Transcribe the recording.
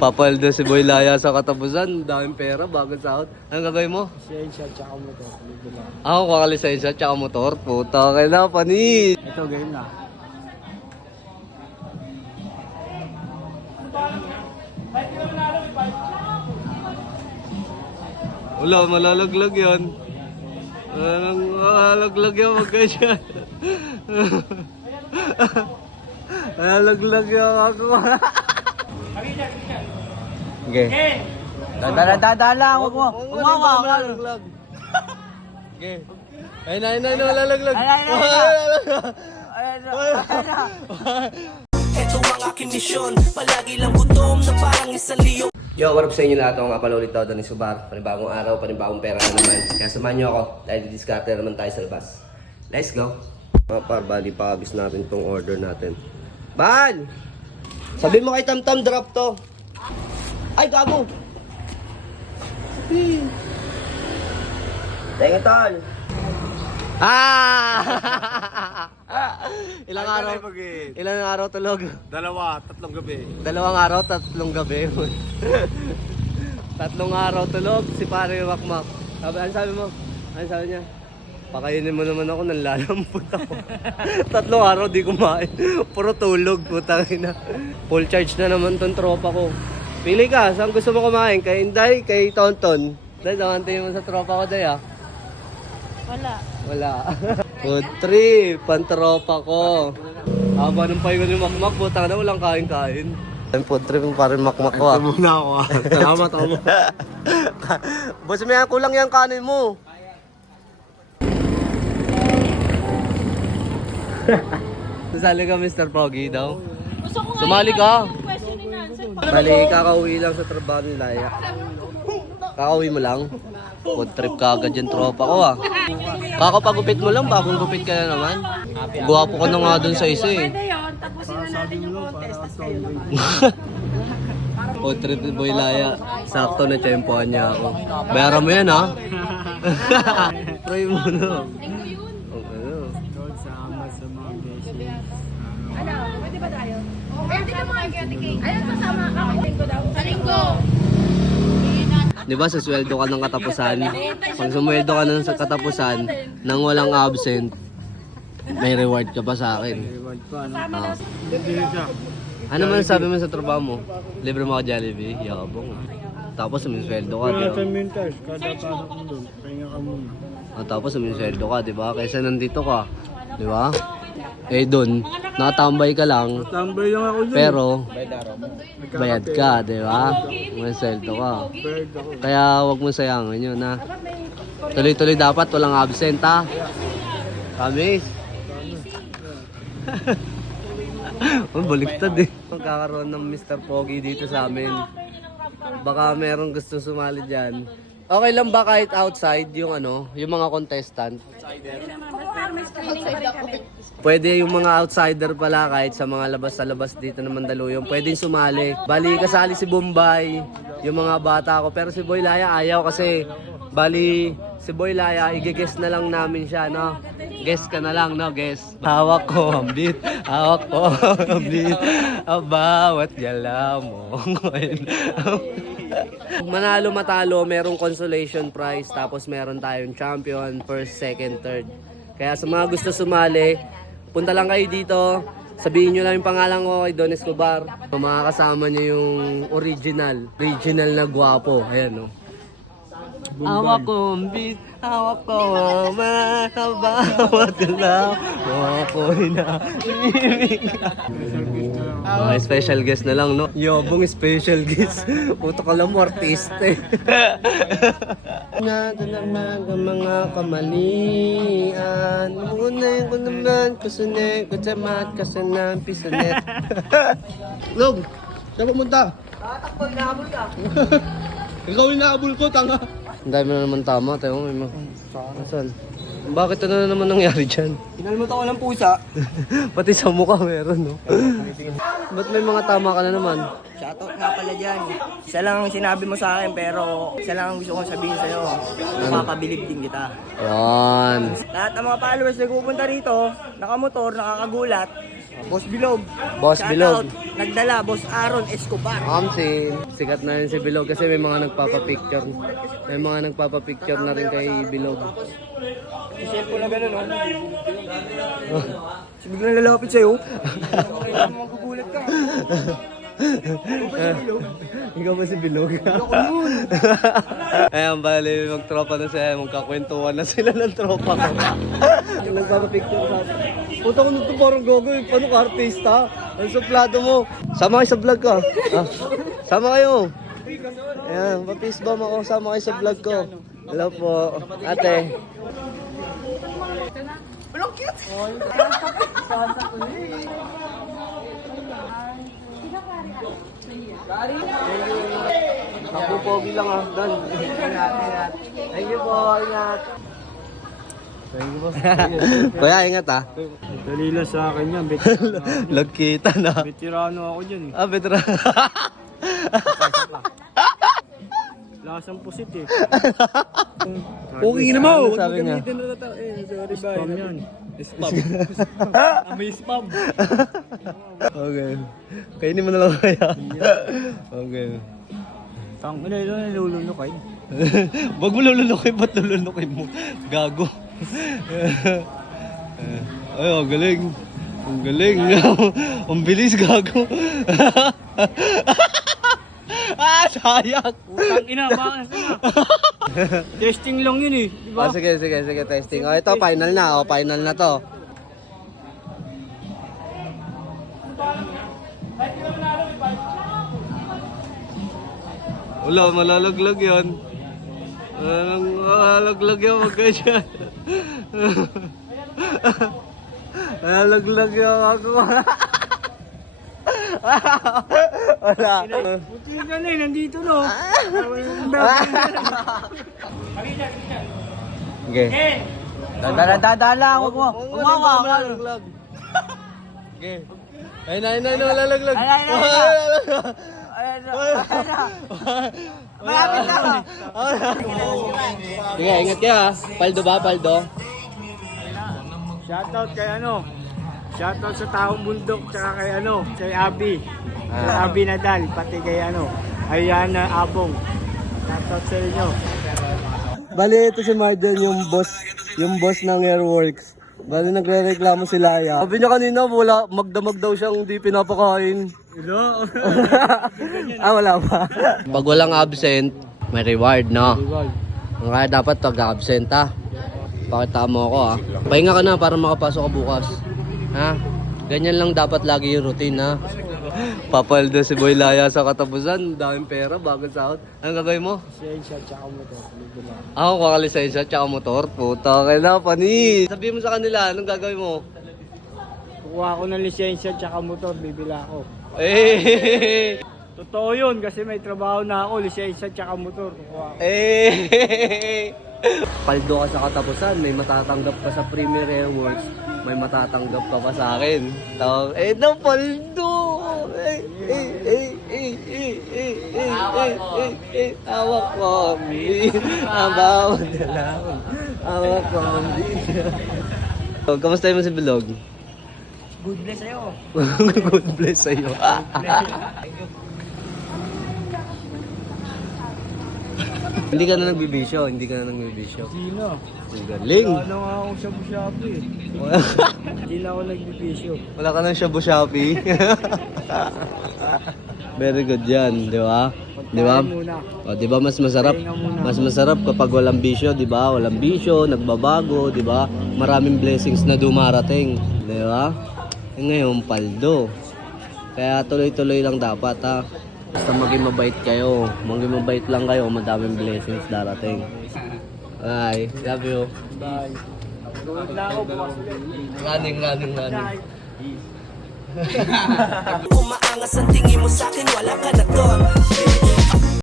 Papaldo si Boy Laya sa katapusan. Daming pera, bago sahod. Anong gagawin mo? Lisensya tsaka motor. Ako, kakalisensya tsaka motor. Puta, kailangan panis. Ito, game na. Wala, malalaglag yan. Malalaglag yan, wag kayo dyan. Malalaglag yan ako. Okay. Dadala, huwag mo. Umawa ka. Okay. Ayun na, malalaglag. Ito ang aking misyon, palagi lang gutom na parang isang leon. Yo, what up sa inyo lahat? Ako nga pala ulit ako, Donnie Subar. Panibagong araw, panibagong pera na naman. Kaya samahan nyo ako dahil didiskarte naman tayo sa labas. Let's go! Mga par, bali pakabis natin itong order natin. Ban! Sabi mo kay Tamtam, drop to. Ay, gago! Thank you, tol! Ah! Ilang araw? Ilang araw tulog? 2, 3 gabi. 2 araw, 3 gabi. 3 araw tulog si pare Makmak. Ano sabi mo? Ano sabi niya? Pakainin mo naman ako, nanlalampot ako. 3 araw di kumain. Puro tulog, putang ina. Full charge na naman tong tropa ko. Pili ka, saan gusto mo kumain? Kay Inday, kay Tonton. Dahil dawantayin mo sa tropa ko day ah. Wala. Food trip, pantropa ko. Haba ng pahinga ni Makmak, putang na walang kain-kain. Ang food trip yung parang Makmak ko ah. Ito muna ako ah. Salamat ako. Boss, may kulang yung kanin mo. Sasali ka Mr. Pogi daw. Sumali ka. Bali, kakauwi lang sa trabaho ni Laya. Kakauwi mo lang. Food trip ka agad yung tropa ko ah. Kakapagupit mo lang, bagong gupit ka na naman. Guwapo ka na nga dun sa isa eh. Pwede yun, tapusin na natin yung contest, tapos kayo naman. Food trip ni Boy Laya. Sakto na tsempohan niya ako. Bayaran mo yan ha. Try mo na. Sama sa mga beses. Ano, pwede ba tayo? Pwede naman. Ayun, sasama ka. Sa linggo. Di ba sa sweldo ka ng katapusan? Pag sumweldo ka ng sa katapusan, nang walang absent, may reward ka pa sa akin. Reward pa, no? Ah. Hindi siya. Ano man sabi mo sa trabaho mo? Libre mo ka Jollibee? Yakabong. Tapos sumisweldo ka, di Kaya ba? sa mintas, kada pasok mo doon, pahinga ka muna. Tapos sumisweldo ka, di ba? Kaysa nandito ka, di ba? Eh doon, nakatambay ka lang, Tambay lang ako dun. pero bayad ka, di ba? May sweldo ka. Bird ako. Kaya wag mo sayangin yun, ha? Tuloy-tuloy dapat, walang absent, ha? Kamis. Oh, baliktad eh. Magkakaroon ng Mr. Pogi dito sa amin. Baka merong gusto sumali dyan. Okay lang ba kahit outside yung ano, yung mga contestant? Pwede yung mga outsider pala kahit sa mga labas sa labas dito ng Mandaluyong. Pwede sumali. Bali kasali si Bombay, yung mga bata ko. Pero si Boy Laya ayaw kasi bali si Boy Laya, i-guess na lang namin siya, no? Guess ka na lang, no? Guess. Hawak ko ang beat, hawak ko ang beat, bawat gala mo. Manalo matalo, merong consolation prize, tapos meron tayong champion, first, second, third. Kaya sa mga gusto sumali, punta lang kayo dito. Sabihin nyo lang yung pangalan ko kay Don Escobar. Makakasama nyo yung original na gwapo. Ayan, no? Hawak ko ang beat, hawak ko ang bawat galaw mo ako'y special guest na lang, no? Yobong special guest. Puto ka lang mo, artista eh. Nato naman ang mga kamalian. Ngunay ko naman, kusunin, kutsamat, kasanan, pisanet. Log, saan pumunta? Takbo, inahabol ka. Ikaw inaabol ko, tanga. Ang dami na naman tama, tayo mo. Asan? Bakit ano na naman nangyari dyan? Pinalmutan ko ng pusa. Pati sa mukha meron, no? Ba't may mga tama ka na naman? Shoutout nga pala dyan. Isa lang ang sinabi mo sa akin pero isa lang ang gusto kong sabihin sa'yo. Mapapabilib din kita. Yan. Lahat ng mga followers na pupunta rito, nakamotor, nakakagulat, Boss Bilog. Boss Bilog. Shoutout. Nagdala, Boss Aaron Escobar. Sikat na yun si Bilog kasi may mga nagpapapicture. May mga nagpapapicture na rin kay Bilog. May cellphone na gano'n, no? Si biglang lalapit sa'yo. Magugulat ka. Ikaw ba si Bilog? Ayan, bali, magtropa na sila. Magkakwentuhan na sila ng tropa ko. Nagpapapicture sa atin. Puta ko nito parang gogo. Paano ka artista? Ang suplado mo. Sama kayo sa vlog ko. Ah, sama kayo. Ayan, pa-peace bomb ako. Sama kayo sa vlog ko. Hello po. Ate. Ako pogi lang ah. Dan. Thank you po. Ingat. Thank you po. Kuya, ingat ah. Dali lang sa akin yan. Lagkita na. Veterano ako dyan eh. Ah, Petra. Lasang pusit eh. Okay na mo. Sabi niya. Sorry ba? Spam yan. Spam. May spam. Okay. Kainin mo na lang kaya. Okay. Tang ina ito nilulunokay. Wag mo lulunukin, ba't lulunukin mo? Gago. Ay, ang galing. Ang galing. Ang bilis, gago. Ah, sayang. Tang ina, bakit na? Testing lang yun eh. Diba? Ah, sige, testing. Oh, ito, final na. Oh, final na to. Wala, malalaglag yan. Malalaglag yan, wag kayo dyan. Malalaglag yan ako. Wala. Buti ka na eh, nandito no. Okay. Dadala, wag mo. Malalaglag. Okay. Ayun na, malalaglag. Malapit na. Sige, ingat ka ha. Paldo ba, paldo? Shoutout kay ano. Shoutout sa taong bundok tsaka kay ano, kay Abi. Kay Abi Nadal, pati kay ano, Ayana Abong. Shoutout sa inyo. Bali, ito si Marjan, yung boss ng Airworks. Bali, nagre-reklamo si Laya. Sabi niya kanina, wala, magdamag daw siyang hindi pinapakain. Hello. Ah, wala pa. Pag walang absent, may reward, no? Kaya dapat pag-absent, ha? Pakita mo ako, ha? Pahinga ka na para makapasok ka bukas. Ha? Ganyan lang dapat lagi yung routine, ha? Papaldo si Boy Laya sa katapusan. Daming pera, bagong sahod. Anong gagawin mo? Siyensya tsaka motor. Ako, kakalisensya, tsaka motor. Puta, kailangan pa ni. Sabihin mo sa kanila, anong gagawin mo? Kukuha ko ng lisensya tsaka motor, bibila ako. Eh! Totoo yun kasi may trabaho na ako, lisensya tsaka motor. Kukuha ko. Eh! Paldo ka sa katapusan, may matatanggap ka sa Premier Airworks, may matatanggap ka pa sa akin. Tawag, no, paldo! Hawak ko, abaw na lang. Hawak ko, kamusta mo si Bilog? Good bless sa'yo. God bless sa'yo. Hindi ka na nagbibisyo, Hindi na. Ang galing. Wala na nga akong shabu-shabu eh. Hindi na ako nagbibisyo. Wala ka ng shabu-shabi. Very good yan, di ba? Di ba? Pagkain muna. O, di ba mas masarap? Mas masarap kapag walang bisyo, di ba? Walang bisyo, nagbabago, di ba? Maraming blessings na dumarating, di ba? E ngayon, paldo. Kaya tuloy-tuloy lang dapat, ha? Basta maging mabait kayo. Maging mabait lang kayo, madaming blessings darating. Bye. Love you. Bye. Tulog na ako, bukas ulit. Running. Umaangas ang tingin mo sa'kin, wala ka na doon.